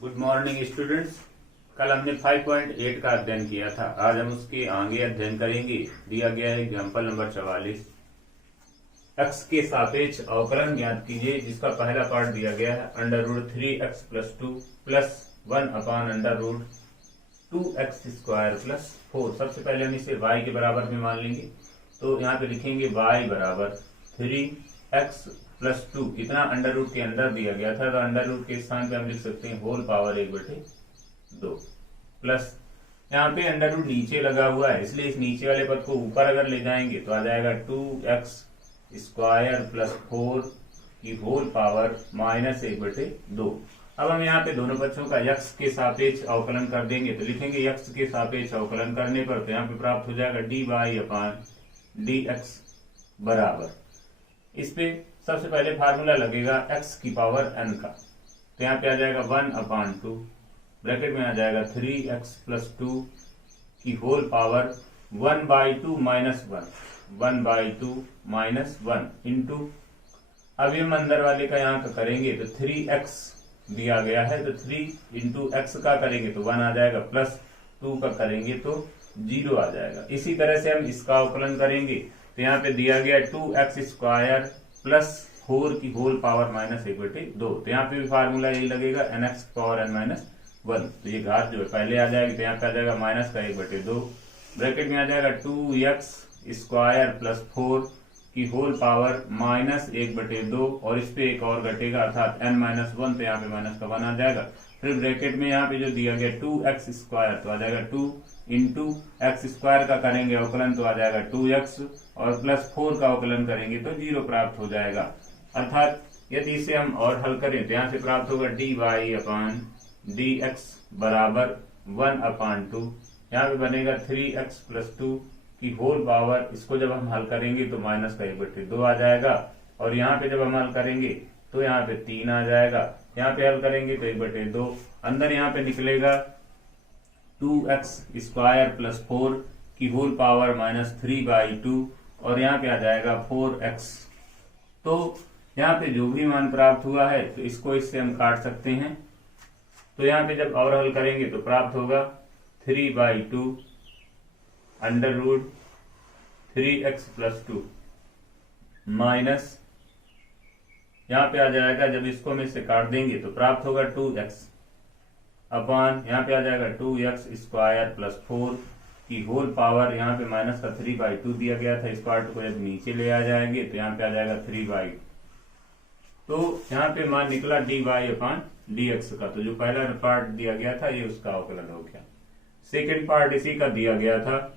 Good morning students. कल हमने 5.8 का अध्ययन किया था। आज हम उसके आगे अध्ययन करेंगे। दिया गया है एग्जाम्पल नंबर 44। एक्स के सापेक्ष अवकलन ज्ञात कीजिए, जिसका पहला पार्ट दिया गया है √3x + 2 प्लस 1/√2x² + 4। सबसे पहले हम इसे y के बराबर में मान लेंगे, तो यहाँ पे लिखेंगे y बराबर 3x + 2। कितना अंडर रूट के अंदर दिया गया था, तो अंडर रूट के स्थान पे हम लिख सकते हैं होल पावर 1/2 प्लस यहाँ पे अंडर रूट नीचे लगा हुआ है, इसलिए इस नीचे वाले पद को ऊपर अगर ले जाएंगे तो आ जाएगा 2x² + 4 की होल पावर -1/2। अब हम यहाँ पे दोनों पक्षों का x के सापेक्ष अवकलन कर देंगे, तो लिखेंगे x के सापेक्ष अवकलन करने पर तो यहाँ पे प्राप्त हो जाएगा dy/dx बराबर। इस पे सबसे पहले फार्मूला लगेगा x की पावर n का, तो यहाँ पे आ जाएगा 1/2 ब्रैकेट में आ जाएगा 3x + 2 की होल पावर 1/2 - 1 इंटू, अभी हम अंदर वाले का यहाँ का करेंगे तो 3x दिया गया है, तो 3 × x का करेंगे तो 1 आ जाएगा, प्लस 2 का करेंगे तो 0 आ जाएगा। इसी तरह से हम इसका अवकलन करेंगे, तो यहाँ पे दिया गया 2x² + 4 की होल पावर -1/2। तो यहाँ पे भी फार्मूला यही लगेगा nx पावर n - 1। तो ये घात जो है पहले आ जाएगी, तो यहाँ पे आ जाएगा -1/2 ब्रैकेट में आ जाएगा 2x² + 4 की होल पावर -1/2, और इस पे एक और घटेगा अर्थात n - 1, तो यहाँ पे माइनस का 1 आ जाएगा। फिर ब्रैकेट में यहाँ पे जो दिया गया 2x² तो आ जाएगा 2 × x² का करेंगे अवकलन तो आ जाएगा 2x, और +4 का अवकलन करेंगे तो 0 प्राप्त हो जाएगा। अर्थात यदि इसे हम और हल करें तो यहाँ से प्राप्त होगा dy/dx बराबर 1/2। यहाँ पे बनेगा 3x + 2 की होल पावर, इसको जब हम हल करेंगे तो -1/2 आ जाएगा, और यहाँ पे जब हम हल करेंगे तो यहाँ पे 3 आ जाएगा। यहाँ पे हल करेंगे तो 1/2 अंदर यहाँ पे निकलेगा 2x² + 4 की होल पावर -3/2, और यहाँ पे आ जाएगा 4x। तो यहाँ पे जो भी मान प्राप्त हुआ है तो इसको इससे हम काट सकते हैं, तो यहाँ पे जब और हल करेंगे तो प्राप्त होगा 3/2 √3x + 2 माइनस, यहाँ पे आ जाएगा जब इसको हम इससे काट देंगे तो प्राप्त होगा 2x अपान, यहाँ पे आ जाएगा 2x² + 4 की होल पावर, यहाँ पे माइनस का 3/2 दिया गया था, इस पार्ट को जब नीचे ले आ जाएंगे तो यहाँ पे आ जाएगा 3/2। तो यहाँ पे मान निकला dy/dx का, तो जो पहला पार्ट दिया गया था ये उसका अवकलन हो गया। सेकेंड पार्ट इसी का दिया गया था,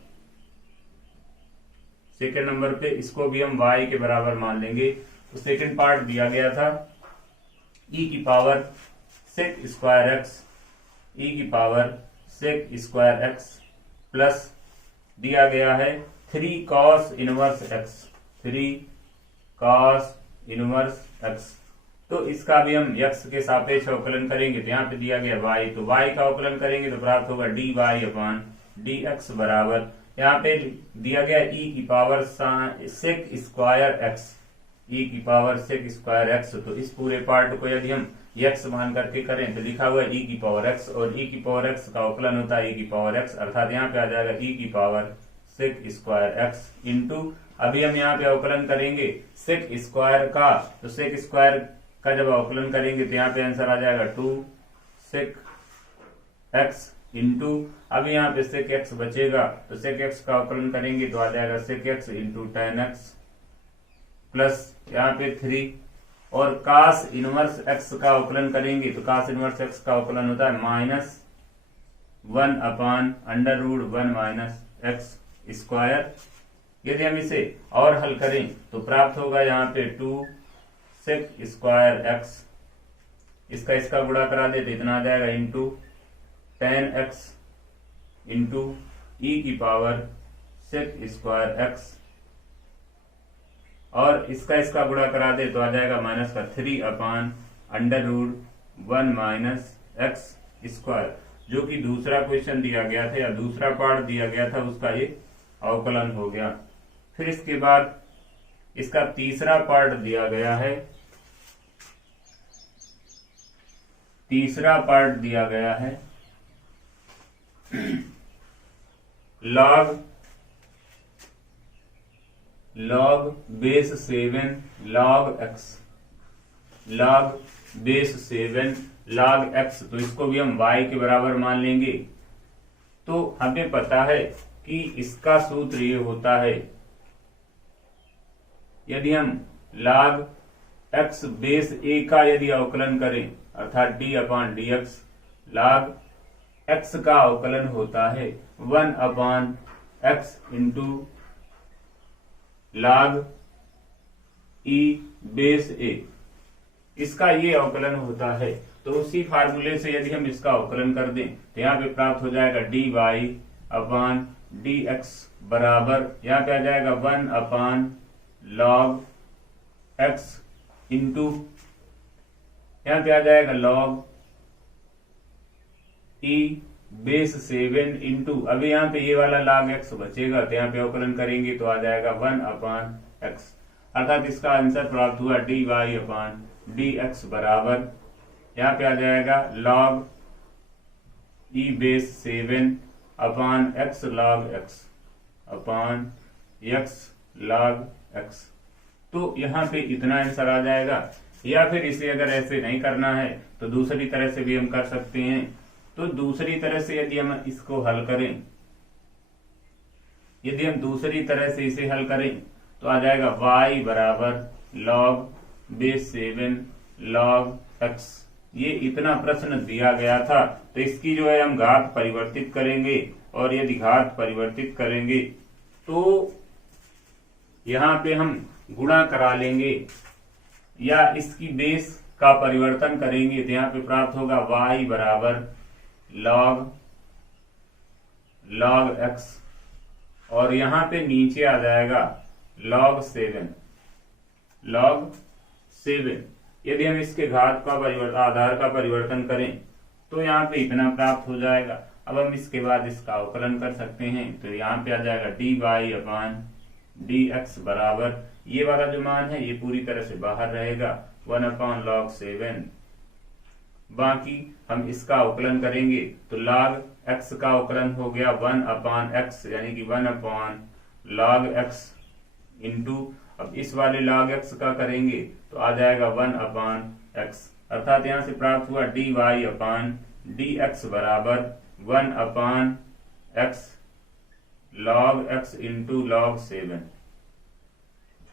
सेकेंड नंबर पे इसको भी हम y के बराबर मान लेंगे। तो सेकेंड पार्ट दिया गया था e² sec² x प्लस दिया गया है 3 cos 1x। तो इसका भी हम x के सापेक्ष अवकलन करेंगे, तो यहाँ पे दिया गया y, तो y का अवकलन करेंगे तो प्राप्त होगा dy/dx बराबर, यहाँ पे दिया गया e² तो इस पूरे पार्ट को यदि हम x मान करके करें तो लिखा हुआ e⁻x, और e⁻x का अवकलन होता है e⁻x, अर्थात यहाँ पे आ जाएगा e⁻x इंटू, अभी हम यहाँ पे अवकलन करेंगे sec² का, तो sec² का जब अवकलन करेंगे तो यहाँ पे आंसर आ जाएगा 2 sec x इंटू, अभी यहाँ पे sec x बचेगा, तो sec x का अवकलन करेंगे तो आ जाएगा sec x into tan x plus यहाँ पे 3, और cos 1x का अवकलन करेंगे तो cos 1x का अवकलन होता है -1/√1 - x²। यदि हम इसे और हल करें तो प्राप्त होगा यहाँ पे 2 sec² x, इसका गुणा करा दे तो इतना आ जाएगा into tan x into e⁻sec² x, और इसका गुणा करा दे तो आ जाएगा -3/√1 - x², जो कि दूसरा क्वेश्चन दिया गया था या दूसरा पार्ट दिया गया था उसका ये अवकलन हो गया। फिर इसके बाद इसका तीसरा पार्ट दिया गया है तीसरा पार्ट दिया गया है log base 7 log x, log base 7 log x, तो इसको भी हम y के बराबर मान लेंगे। तो हमें पता है कि इसका सूत्र ये होता है, यदि हम log x बेस a का यदि अवकलन करें अर्थात d अपान डी एक्स, log x का अवकलन होता है 1 अपान x into log e base a, इसका ये अवकलन होता है। तो उसी फार्मूले से यदि हम इसका अवकलन कर दें तो यहाँ पे प्राप्त हो जाएगा dy अपान dx बराबर, यहाँ पे आ जाएगा 1 अपान log x इंटू, यहाँ पे आ जाएगा log e बेस 7 इंटू, अभी यहाँ पे ये वाला log x बचेगा तो यहाँ पे अवकलन करेंगे तो आ जाएगा 1 अपान x, अर्थात इसका आंसर प्राप्त हुआ dy अपान dx बराबर, यहाँ पे आ जाएगा log e बेस 7 अपान x log x अपान x log x। तो यहाँ पे इतना आंसर आ जाएगा। या फिर इसे अगर ऐसे नहीं करना है तो दूसरी तरह से भी हम कर सकते हैं। तो दूसरी तरह से यदि हम इसको हल करें, यदि हम दूसरी तरह से इसे हल करें तो आ जाएगा y बराबर log बेस 7 log x। ये इतना प्रश्न दिया गया था तो इसकी जो है हम घात परिवर्तित करेंगे, और यदि घात परिवर्तित करेंगे तो यहाँ पे हम गुणा करा लेंगे या इसकी बेस का परिवर्तन करेंगे तो यहाँ पे प्राप्त होगा y बराबर log x, और यहाँ पे नीचे आ जाएगा log 7। यदि हम इसके घात का परिवर्तन, आधार का परिवर्तन करें तो यहाँ पे इतना प्राप्त हो जाएगा। अब हम इसके बाद इसका अवकलन कर सकते हैं तो यहाँ पे आ जाएगा dy अपान dx बराबर, ये वाला जो मान है ये पूरी तरह से बाहर रहेगा 1 अपान log 7। बाकी हम इसका अवकलन करेंगे तो log x का अवकलन हो गया 1 अपान x, यानी कि 1 अपान log x इंटू, अब इस वाले log x का करेंगे तो आ जाएगा 1 अपान x, अर्थात यहां से प्राप्त हुआ dy अपान dx बराबर 1 अपान x log x into log 7।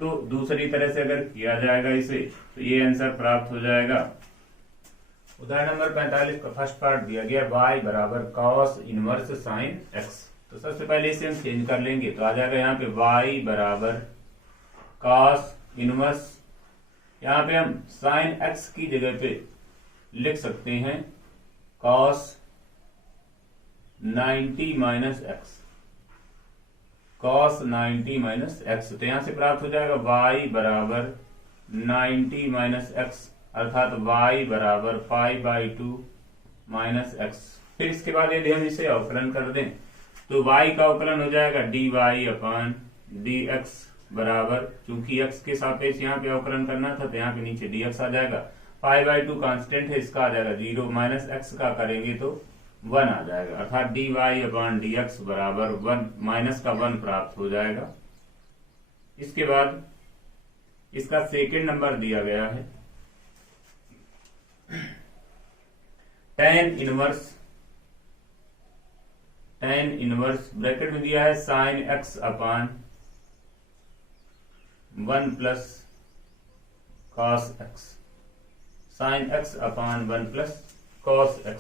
तो दूसरी तरह से अगर किया जाएगा इसे तो ये आंसर प्राप्त हो जाएगा। उदाहरण नंबर 45 का फर्स्ट पार्ट दिया गया y बराबर cos इनवर्स sin x। तो सबसे पहले इसे हम चेंज कर लेंगे तो आ जाएगा यहाँ पे y बराबर cos इनवर्स, यहाँ पे हम sin x की जगह पे लिख सकते हैं cos 90 minus x, cos 90 minus x। तो यहां से प्राप्त हो जाएगा y बराबर 90 माइनस x, अर्थात y बराबर 5/2 माइनस x। फिर इसके बाद यदि हम इसे अवकलन कर दें तो y का अवकलन हो जाएगा dy अपान dx बराबर, क्योंकि x के सापेक्ष यहाँ पे अवकलन करना था तो यहाँ पे नीचे dx आ जाएगा, 5/2 कांस्टेंट है इसका आ जाएगा 0, माइनस x का करेंगे तो 1 आ जाएगा, अर्थात dy अपान dx बराबर 1, माइनस का 1 प्राप्त हो जाएगा। इसके बाद इसका सेकेंड नंबर दिया गया है tan इनवर्स ब्रैकेट में दिया है sin x अपान 1 plus cos x, sin x अपान 1 प्लस cos x।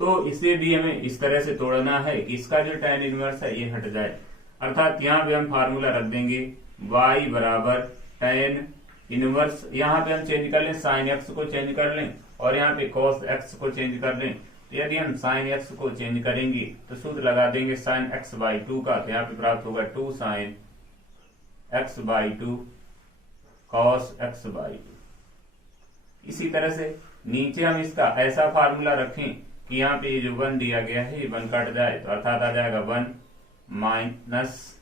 तो इसे भी हमें इस तरह से तोड़ना है कि इसका जो tan इनवर्स है ये हट जाए, अर्थात यहाँ पे हम फार्मूला रख देंगे y बराबर tan इनवर्स, यहाँ पे हम चेंज कर लें sin x को चेंज कर लें और यहाँ पे cos x को चेंज कर लें। तो यदि हम sin x को चेंज करेंगे तो सूत्र लगा देंगे sin x/2 का, तो यहाँ पे प्राप्त होगा 2 sin x/2 cos x/2। इसी तरह से नीचे हम इसका ऐसा फार्मूला रखें कि यहाँ पे ये जो 1 दिया गया है ये 1 कट जाए, तो अर्थात आ जाएगा 1 माइनस,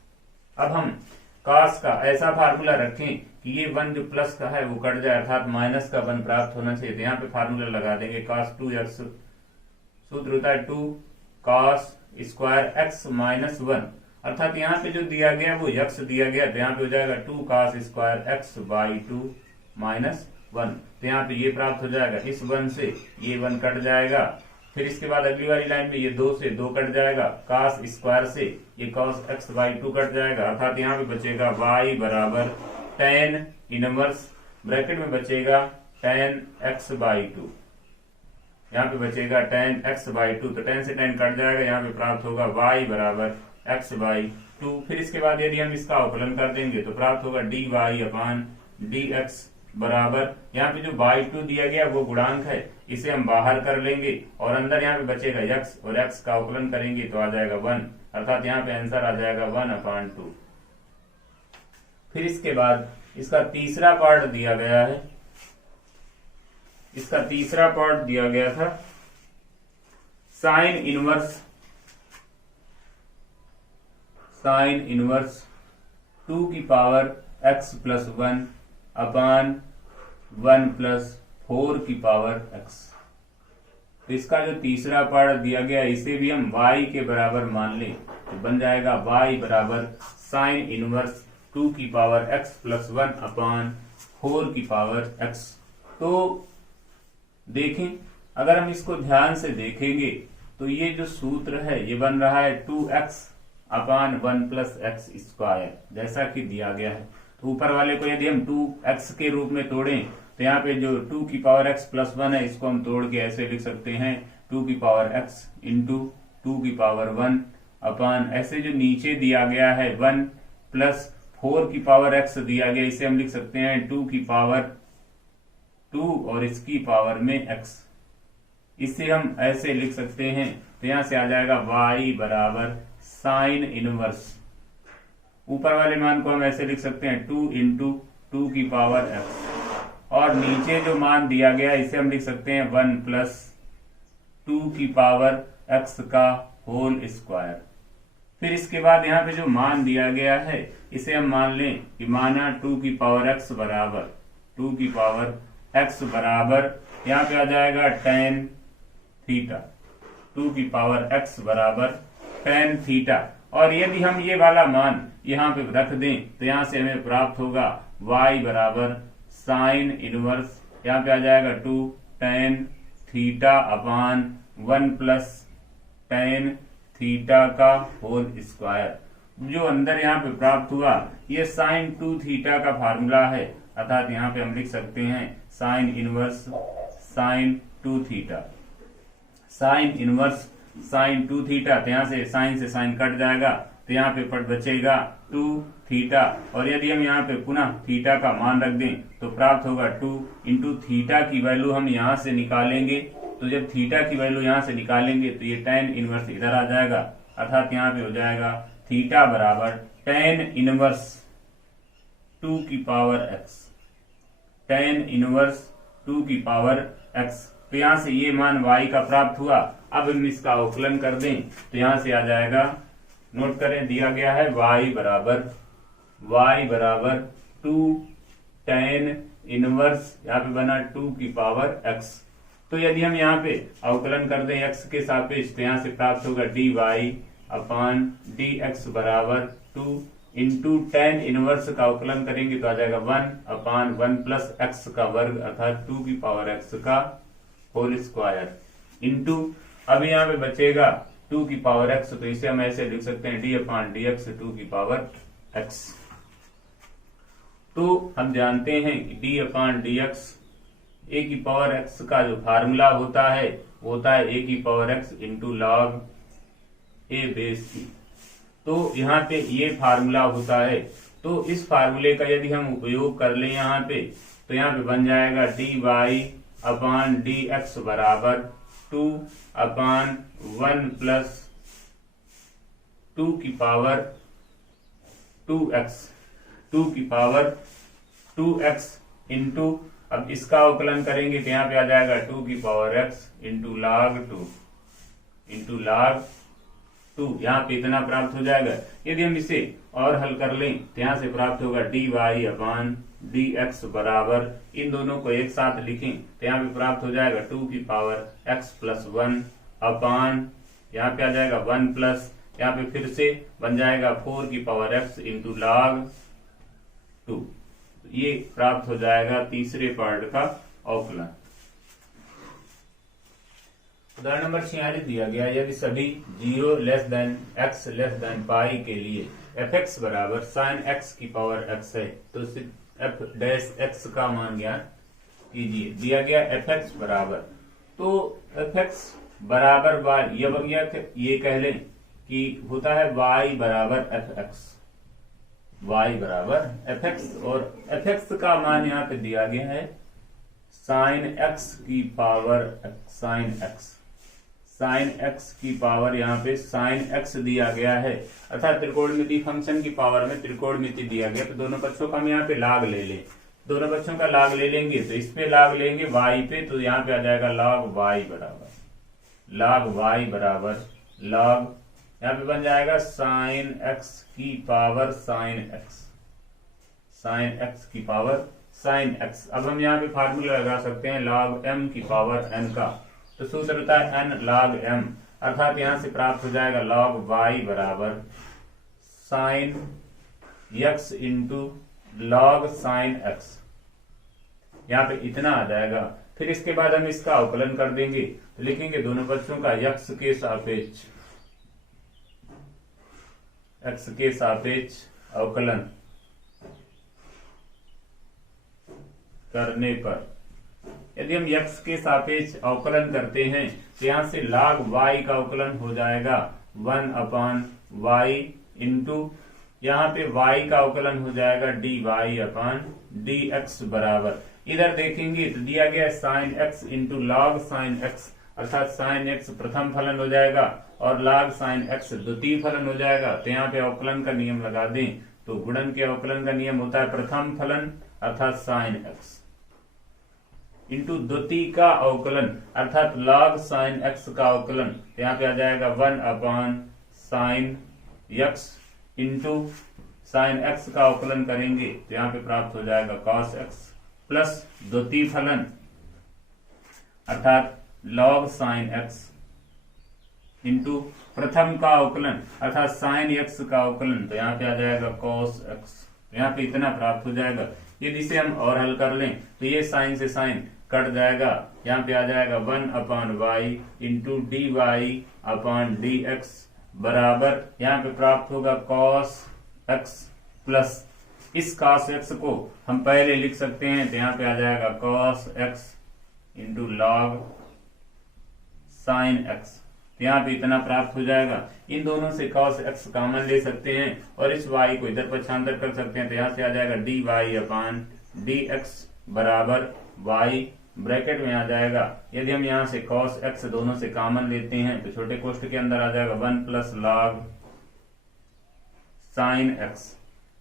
अब हम cos का ऐसा फार्मूला रखें कि ये 1 जो प्लस का है वो कट जाए, अर्थात माइनस का 1 प्राप्त होना चाहिए। तो यहाँ पे फार्मूला लगा देंगे cos 2x, सूत्र होता है 2 cos स्क्वायर x माइनस 1, अर्थात यहाँ पे जो दिया गया वो x दिया गया, तो यहाँ पे हो जाएगा 2 cos square x by 2 minus 1। तो यहाँ पे ये प्राप्त हो जाएगा, इस 1 से ये 1 कट जाएगा। फिर इसके बाद अगली वाली लाइन में ये 2 से 2 कट जाएगा, cos स्क्वायर से ये cos x बाई 2 कट जाएगा, अर्थात यहाँ पे बचेगा y बराबर tan इनवर्स ब्रैकेट में बचेगा tan x बाई 2, यहाँ पे बचेगा tan x बाई 2, तो tan से tan कट जाएगा, यहाँ पे प्राप्त होगा y बराबर x बाई 2। फिर इसके बाद यदि हम इसका अवकलन कर देंगे तो प्राप्त होगा dy अपान dx बराबर, यहाँ पे जो बाई 2 दिया गया वो गुणांक है, इसे हम बाहर कर लेंगे और अंदर यहाँ पे बचेगा x, और x का अवकलन करेंगे तो आ जाएगा 1, अर्थात यहाँ पे आंसर आ जाएगा 1/2। फिर इसके बाद इसका तीसरा पार्ट दिया गया है, इसका तीसरा पार्ट दिया गया था साइन इनवर्स 2 की पावर x प्लस 1 अपान 1 प्लस 4 की पावर x। तो इसका जो तीसरा पार्ट दिया गया इसे भी हम y के बराबर मान लें तो बन जाएगा y बराबर साइन इनवर्स 2 की पावर x प्लस 1 अपान 4 की पावर x। तो देखें, अगर हम इसको ध्यान से देखेंगे तो ये जो सूत्र है ये बन रहा है 2x अपान 1 प्लस एक्स स्क्वायर, जैसा कि दिया गया है। तो ऊपर वाले को यदि हम 2x के रूप में तोड़ें तो यहाँ पे जो 2 की पावर x प्लस 1 है इसको हम तोड़ के ऐसे लिख सकते हैं 2 की पावर x इंटू 2 की पावर 1 अपान, ऐसे जो नीचे दिया गया है 1 प्लस 4 की पावर x दिया गया, इसे हम लिख सकते हैं 2 की पावर 2 और इसकी पावर में x, इसे हम ऐसे लिख सकते हैं। तो यहां से आ जाएगा y बराबर साइन इनवर्स, ऊपर वाले मान को हम ऐसे लिख सकते हैं 2 इंटू 2 की पावर x, और नीचे जो मान दिया गया इसे हम लिख सकते हैं 1 प्लस 2 की पावर x का होल स्क्वायर। फिर इसके बाद यहाँ पे जो मान दिया गया है इसे हम मान लें कि माना 2 की पावर x बराबर 2 की पावर x बराबर यहाँ पे आ जाएगा tan थीटा, 2 की पावर x बराबर tan थीटा, और यदि हम ये वाला मान यहाँ पे रख दें तो यहाँ से हमें प्राप्त होगा y बराबर साइन इनवर्स, यहाँ पे आ जाएगा 2 tan theta upon 1 plus tan theta का होल स्क्वायर। जो अंदर यहाँ पे प्राप्त हुआ ये साइन 2 थीटा का फार्मूला है, अर्थात यहाँ पे हम लिख सकते हैं sine inverse sine 2 theta, sine inverse sine 2 theta. तो यहाँ से साइन कट जाएगा तो यहाँ पे बचेगा 2 थीटा, और यदि हम यहाँ पे पुनः थीटा का मान रख दें तो प्राप्त होगा 2 इंटू थीटा की वैल्यू हम यहाँ से निकालेंगे, तो जब थीटा की वैल्यू यहाँ से निकालेंगे तो ये tan इनवर्स इधर आ जाएगा, अर्थात यहाँ पे हो जाएगा थीटा बराबर tan इनवर्स 2 की पावर x, tan इनवर्स 2 की पावर x। तो यहाँ से ये मान y का प्राप्त हुआ। अब हम इसका अवकलन कर दें तो यहाँ से आ जाएगा, नोट करें दिया गया है y बराबर 2 tan इनवर्स, यहाँ पे बना 2 की पावर x। तो यदि हम यहाँ पे अवकलन कर दें x के सापेक्ष तो यहाँ से प्राप्त होगा dy अपान dx बराबर 2 इंटू tan इनवर्स का अवकलन करेंगे तो आ जाएगा 1 अपान 1 प्लस एक्स का वर्ग, अर्थात 2 की पावर x का होल स्क्वायर इंटू, अब यहाँ पे बचेगा 2 की पावर x, तो इसे हम ऐसे लिख सकते हैं d अपान dx 2 की पावर x। तो हम जानते हैं कि d अपान dx a की पावर x का जो फार्मूला होता है वो होता है a की power x into log a base की। तो यहाँ पे ये फार्मूला होता है, तो इस फार्मूले का यदि हम उपयोग कर लें यहाँ पे तो यहाँ पे बन जाएगा dy अपान dx बराबर 2 अपान 1 प्लस 2 की पावर 2x, 2 की पावर 2x इंटू, अब इसका अवकलन करेंगे तो यहाँ पे आ जाएगा 2 की power x into log 2 into log 2, यहाँ पे इतना प्राप्त हो जाएगा। यदि हम इसे और हल कर लें तो यहाँ से प्राप्त होगा dy अपान dx बराबर, इन दोनों को एक साथ लिखें तो यहाँ पे प्राप्त हो जाएगा 2 की पावर x प्लस 1 अपान, यहाँ पे आ जाएगा 1 प्लस, यहाँ पे फिर से बन जाएगा 4 की पावर x इंटू log 2। ये प्राप्त हो जाएगा तीसरे पार्ट का अवकलन। उदाहरण नंबर 46 दिया गया, यदि सभी 0 less than x less than pi के लिए fx बराबर sin x की पावर x है तो f डैश x का मान ज्ञात कीजिए। दिया गया fx बराबर, तो fx बराबर y, ये कह लें कि होता है y बराबर fx, y बराबर fx, और fx का मान यहाँ पे दिया गया है sin x की power sin x, sin x की पावर यहाँ पे sin x दिया गया है, अर्थात त्रिकोणमिति फंक्शन की पावर में त्रिकोणमिति दिया गया। तो दोनों पक्षों का हम यहाँ पे लाग ले लें, दोनों पक्षों का लाग ले लेंगे तो इस पे लाग लेंगे y पे, तो यहाँ पे आ जाएगा log y बराबर log यहाँ पे बन जाएगा sin x की पावर sin x की पावर sin x। अब हम यहाँ पे फार्मूला लगा सकते हैं log m की पावर n का, तो सूत्र होता है n log m, अर्थात यहां से प्राप्त हो जाएगा log y बराबर sin x into log sin x, यहाँ पे इतना आ जाएगा। फिर इसके बाद हम इसका अवकलन कर देंगे तो लिखेंगे दोनों पक्षों का x के सापेक्ष अवकलन करने पर, यदि हम x के सापेक्ष अवकलन करते हैं तो यहां से log y का अवकलन हो जाएगा 1 अपान y इंटू यहाँ पे y का अवकलन हो जाएगा dy अपान dx बराबर, इधर देखेंगे तो दिया गया sin x into log sin x, अर्थात sin x प्रथम फलन हो जाएगा और log sin x द्वितीय फलन हो जाएगा। तो यहाँ पे अवकलन का नियम लगा दें तो गुणन के अवकलन का नियम होता है प्रथम फलन अर्थात sin x इंटू द्वितीय का अवकलन अर्थात log sin x का अवकलन, तो यहाँ पे आ जाएगा 1 अपान sin x into sin x का अवकलन करेंगे तो यहाँ पे प्राप्त हो जाएगा cos x प्लस द्वितीय फलन अर्थात log sin x इंटू प्रथम का अवकलन अर्थात sin x का अवकलन, तो यहाँ पे आ जाएगा cos x, यहाँ पे इतना प्राप्त हो जाएगा। यदि इसे हम और हल कर लें तो ये sin से sin कट जाएगा, यहाँ पे आ जाएगा 1 अपान y इंटू डी वाई अपान डी एक्स बराबर, यहाँ पे प्राप्त होगा cos x प्लस इस cos x को हम पहले लिख सकते हैं तो यहाँ पे आ जाएगा cos x into log sin x, तो यहाँ पे इतना प्राप्त हो जाएगा। इन दोनों से cos x कॉमन ले सकते हैं और इस y को इधर पक्षांतर कर सकते हैं तो यहाँ से आ जाएगा डी वाई अपान डी एक्स बराबर y ब्रैकेट में आ जाएगा। यदि हम यहाँ से cos x दोनों से कॉमन लेते हैं तो छोटे कोष्ठ के अंदर आ जाएगा 1 प्लस log sin x,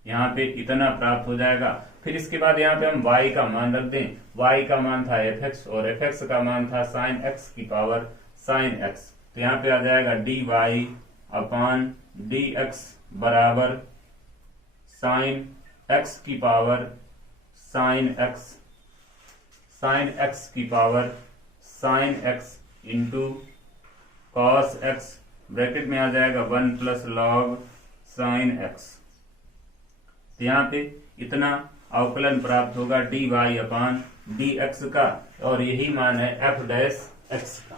यहाँ पे इतना प्राप्त हो जाएगा। फिर इसके बाद यहाँ पे हम y का मान रख दें, y का मान था fx और fx का मान था sin x की पावर sin x, तो यहाँ पे आ जाएगा डी वाई अपान डी एक्स बराबर sin x की पावर sin x की power sin x into cos x bracket में आ जाएगा 1 प्लस log sin x, तो यहाँ पे इतना अवकलन प्राप्त होगा डी वाई अपान डी एक्स का और यही मान है f डैश x का।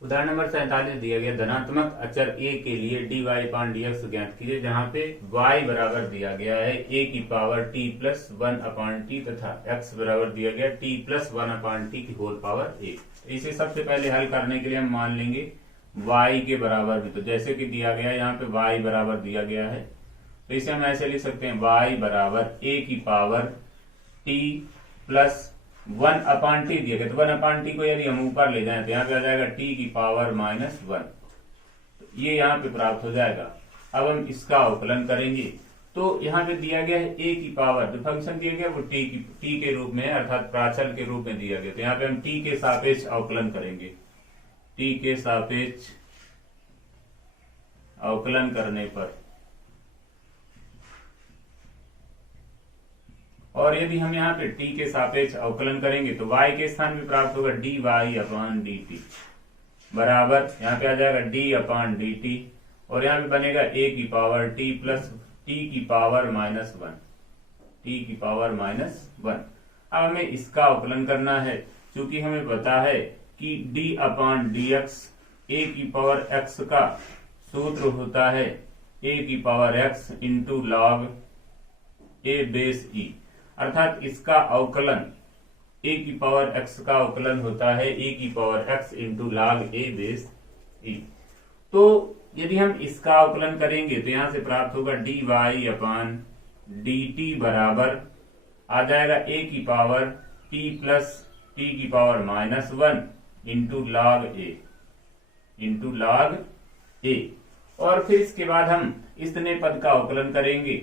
उदाहरण नंबर 47 दिया गया, धनात्मक अचर a के लिए dy अपान dx ज्ञात कीजिए, जहां पे y बराबर दिया गया है a की पावर t प्लस 1 अपान टी तथा x बराबर दिया गया t प्लस 1 अपान टी की होल पावर a। इसे सबसे पहले हल करने के लिए हम मान लेंगे y के बराबर भी, तो जैसे कि दिया गया है यहाँ पे y बराबर दिया गया है तो इसे हम ऐसे लिख सकते हैं y बराबर a की पावर t प्लस 1 अपान टी दिया गया, तो 1 अपान टी को यदि हम ऊपर ले जाएं तो यहाँ पे आ जाएगा t की पावर -1, तो ये यहाँ पे प्राप्त हो जाएगा। अब हम इसका अवकलन करेंगे तो यहाँ पे दिया गया है a की पावर, जो फंक्शन दिया गया वो t के रूप में है अर्थात प्राचल के रूप में दिया गया, तो यहाँ पे हम t के सापेक्ष अवकलन करेंगे, t के सापेक्ष अवकलन करने पर। और यदि हम यहाँ पे t के सापेक्ष अवकलन करेंगे तो y के स्थान में प्राप्त होगा dy अपॉन dt बराबर यहाँ पे आ जाएगा d अपॉन dt और यहाँ पे बनेगा a की पावर t प्लस t की पावर माइनस वन, t की पावर माइनस वन। अब हमें इसका अवकलन करना है, क्योंकि हमें पता है कि d अपॉन dx a की पावर x का सूत्र होता है a की power x into log a base e, अर्थात इसका अवकलन a की पावर x का अवकलन होता है a की power x into log a base e। तो यदि हम इसका अवकलन करेंगे तो यहां से प्राप्त होगा dy अपॉन dt बराबर आ जाएगा a की पावर t प्लस t की power minus one into log a। और फिर इसके बाद हम इतने पद का अवकलन करेंगे,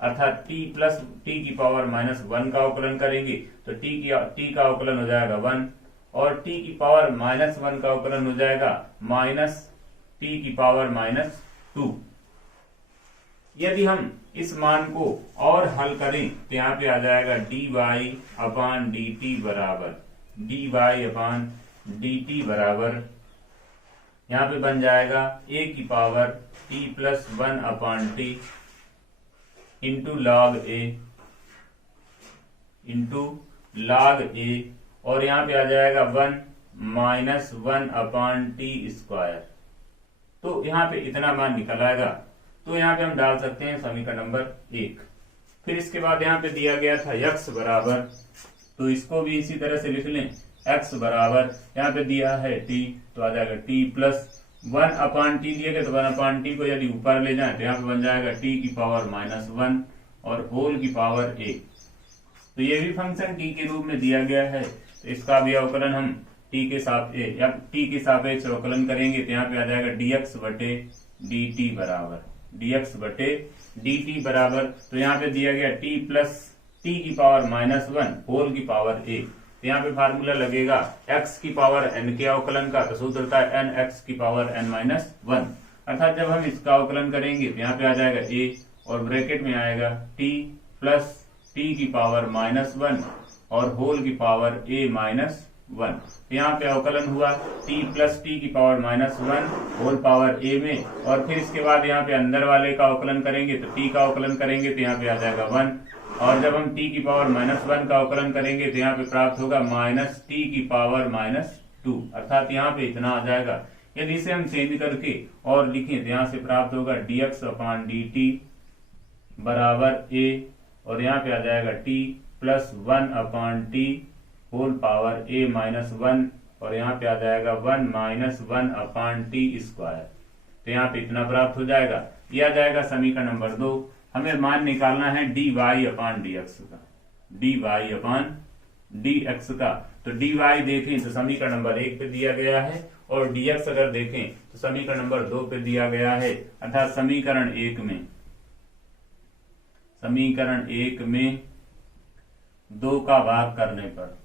अर्थात t प्लस t की पावर माइनस वन का अवकलन करेंगे तो t का अवकलन हो जाएगा वन और t की पावर माइनस वन का अवकलन हो जाएगा माइनस t की पावर माइनस टू। यदि हम इस मान को और हल करें तो यहाँ पे आ जाएगा dy अपॉन dt बराबर यहाँ पे बन जाएगा a की power t plus one upon t into log a और यहाँ पे आ जाएगा one minus one upon t square. तो यहाँ पे इतना मान निकल आएगा, तो यहाँ पे हम डाल सकते हैं समीकरण नंबर एक। फिर इसके बाद यहाँ पे दिया गया था x बराबर, तो इसको भी इसी तरह से लिख लें, x बराबर यहाँ पे दिया है t तो आ जाएगा t plus one upon T दिया गया तो वन अपॉन टी को यदि ऊपर ले जाए तो यहाँ पे बन जाएगा t की पावर माइनस वन और होल की पावर a। तो ये भी फंक्शन t के रूप में दिया गया है, तो इसका भी अवकलन हम t के सापेक्ष अवकलन करेंगे तो यहाँ पे आ जाएगा dx बटे dt बराबर तो यहाँ पे दिया गया t प्लस t की पावर माइनस वन होल की पावर a। तो यहाँ पे फार्मूला लगेगा x की पावर n के अवकलन का, तो सूत्र होता है n x की पावर n माइनस वन, अर्थात जब हम इसका अवकलन करेंगे तो यहाँ पे आ जाएगा a और ब्रैकेट में आएगा t प्लस t की पावर माइनस वन और होल की पावर a माइनस वन। तो यहाँ पे अवकलन हुआ t प्लस t की power minus one whole power a में, और फिर इसके बाद यहाँ पे अंदर वाले का अवकलन करेंगे तो t का अवकलन करेंगे तो यहाँ पे आ जाएगा वन, और जब हम t की पावर माइनस वन का अवकलन करेंगे तो यहाँ पे प्राप्त होगा माइनस t की पावर माइनस टू, अर्थात यहाँ पे इतना आ जाएगा। यदि इसे हम चेंज करके और लिखें तो यहाँ से प्राप्त होगा dx अपॉन dt बराबर a और यहाँ पे आ जाएगा t plus one upon t whole power a minus one और यहाँ पे आ जाएगा one minus one upon t square. तो यहाँ पे इतना प्राप्त हो जाएगा। यह आ जाएगा समीकरण नंबर दो। हमें मान निकालना है dy अपॉन dx का, तो dy देखें तो समीकरण नंबर एक पे दिया गया है और dx अगर देखें तो समीकरण नंबर दो पे दिया गया है, अर्थात समीकरण एक में दो का भाग करने पर,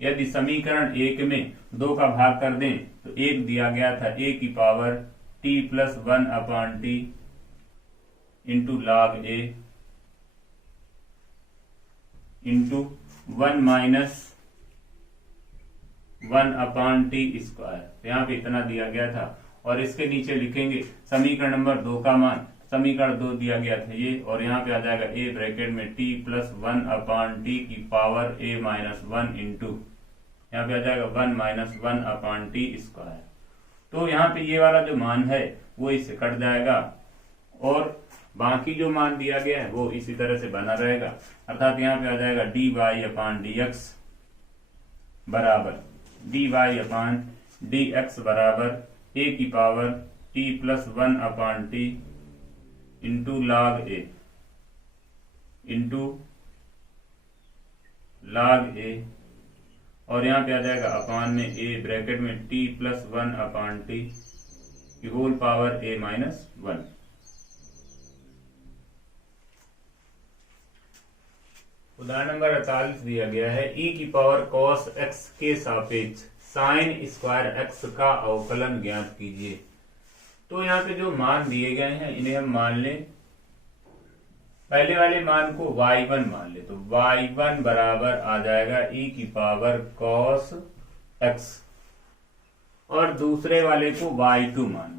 यदि समीकरण एक में दो का भाग कर दें तो एक दिया गया था a की power t plus one upon t into log a into one minus one upon t square. यहाँ पे इतना दिया गया था और इसके नीचे लिखेंगे समीकरण नंबर दो का मान, समीकरण दो दिया गया था ये, और यहाँ पे आ जाएगा a ब्रैकेट में t plus one upon t की power a minus one into यहाँ पे आ जाएगा one minus one upon t square. तो यहाँ पे ये वाला जो मान है वो इससे कट जाएगा और बाकी जो मान दिया गया है वो इसी तरह से बना रहेगा, अर्थात यहाँ पे आ जाएगा dy अपॉन dx बराबर a की power t plus one upon t into log a और यहाँ पे आ जाएगा अपॉन में a ब्रैकेट में t plus one upon t की whole power a minus one. उदाहरण नंबर 48 दिया गया है e की पावर cos x के सापेक्ष साइन स्क्वायर एक्स का अवकलन ज्ञात कीजिए। तो यहाँ पे जो मान दिए गए हैं इन्हें हम मान लें, पहले वाले मान को y1 मान ले, तो y1 बराबर आ जाएगा e की पावर cos x, और दूसरे वाले को y2 मान ले,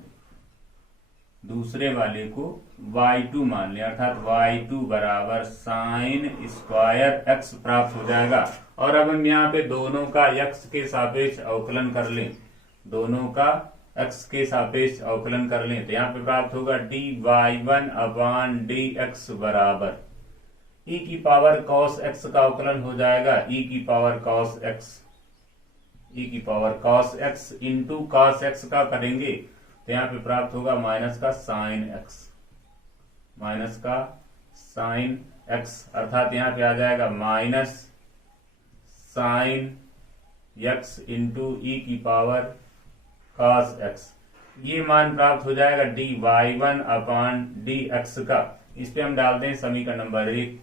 दूसरे वाले को y2 मान ले, अर्थात y2 बराबर साइन स्क्वायर x प्राप्त हो जाएगा। और अब हम यहाँ पे दोनों का x के सापेक्ष अवकलन कर लें, दोनों का x के सापेक्ष अवकलन कर लें, तो यहाँ पे प्राप्त होगा dy1 अपान dx बराबर e की पावर cos x का अवकलन हो जाएगा e की पावर cos x, e की power cos x into cos x का करेंगे तो यहाँ पे प्राप्त होगा माइनस का साइन x, माइनस का साइन x, अर्थात यहाँ पे आ जाएगा minus sine x into e की पावर cos x। ये मान प्राप्त हो जाएगा dy1 अपान dx का, इस पे हम डाल दें समीकरण नंबर 1।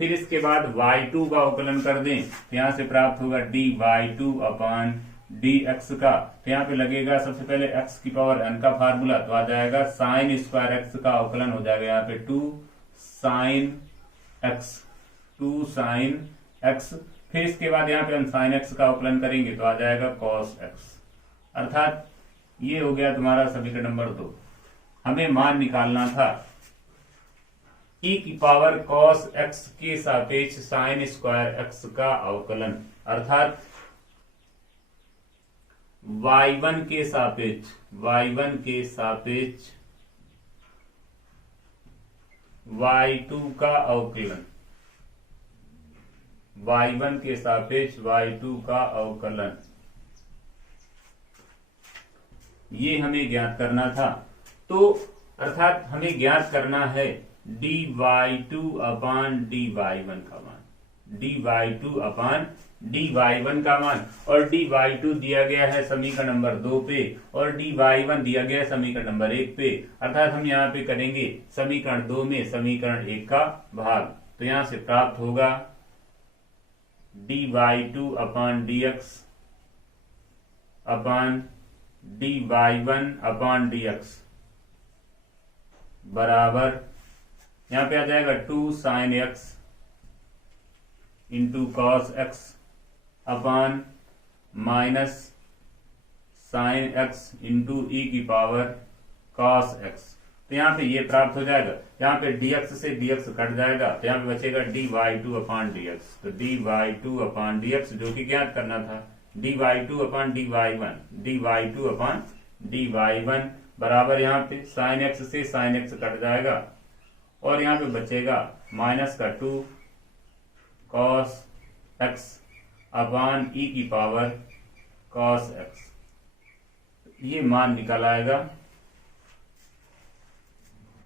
फिर इसके बाद y2 का अवकलन कर दें, तो यहाँ से प्राप्त होगा dy2 अपान dx का, तो यहाँ पे लगेगा सबसे पहले x की पावर n का फार्मूला, तो आ जाएगा साइन स्क्वायर x का अवकलन हो जाएगा यहाँ पे 2 साइन x। फिर इसके बाद यहाँ पे हम साइन x का अवकलन करेंगे तो आ जाएगा cos x, अर्थात ये हो गया तुम्हारा समीकरण नंबर 2। हमें मान निकालना था e की पावर cos x के सापेक्ष साइन स्क्वायर x का अवकलन, अर्थात y1 के सापेक्ष y2 का अवकलन, y1 के सापेक्ष y2 का अवकलन, ये हमें ज्ञात करना था। तो अर्थात हमें ज्ञात करना है dy2 अपान dy1 का मान, dy2 अपान dy1 का मान, और dy2 दिया गया है समीकरण नंबर 2 पे और dy1 दिया गया है समीकरण नंबर 1 पे, अर्थात हम यहाँ पे करेंगे समीकरण 2 में समीकरण 1 का भाग, तो यहाँ से प्राप्त होगा dy2 अपान dx अपान dy1 अपान dx बराबर यहाँ पे आ जाएगा 2 sine x into cos x upon minus sine x into e की पावर कॉस x। तो यहाँ पे ये प्राप्त हो जाएगा, यहाँ पे dx से dx कट जाएगा, तो यहाँ पे बचेगा dy2 अपान dx, तो dy2 अपान dx जो कि ज्ञात करना था dy2 अपान dy2 अपान dy1 बराबर यहाँ पे साइन x से साइन x कट जाएगा और यहाँ पे बचेगा माइनस का 2 cos x अपान ई की पावर cos x। ये मान निकल आएगा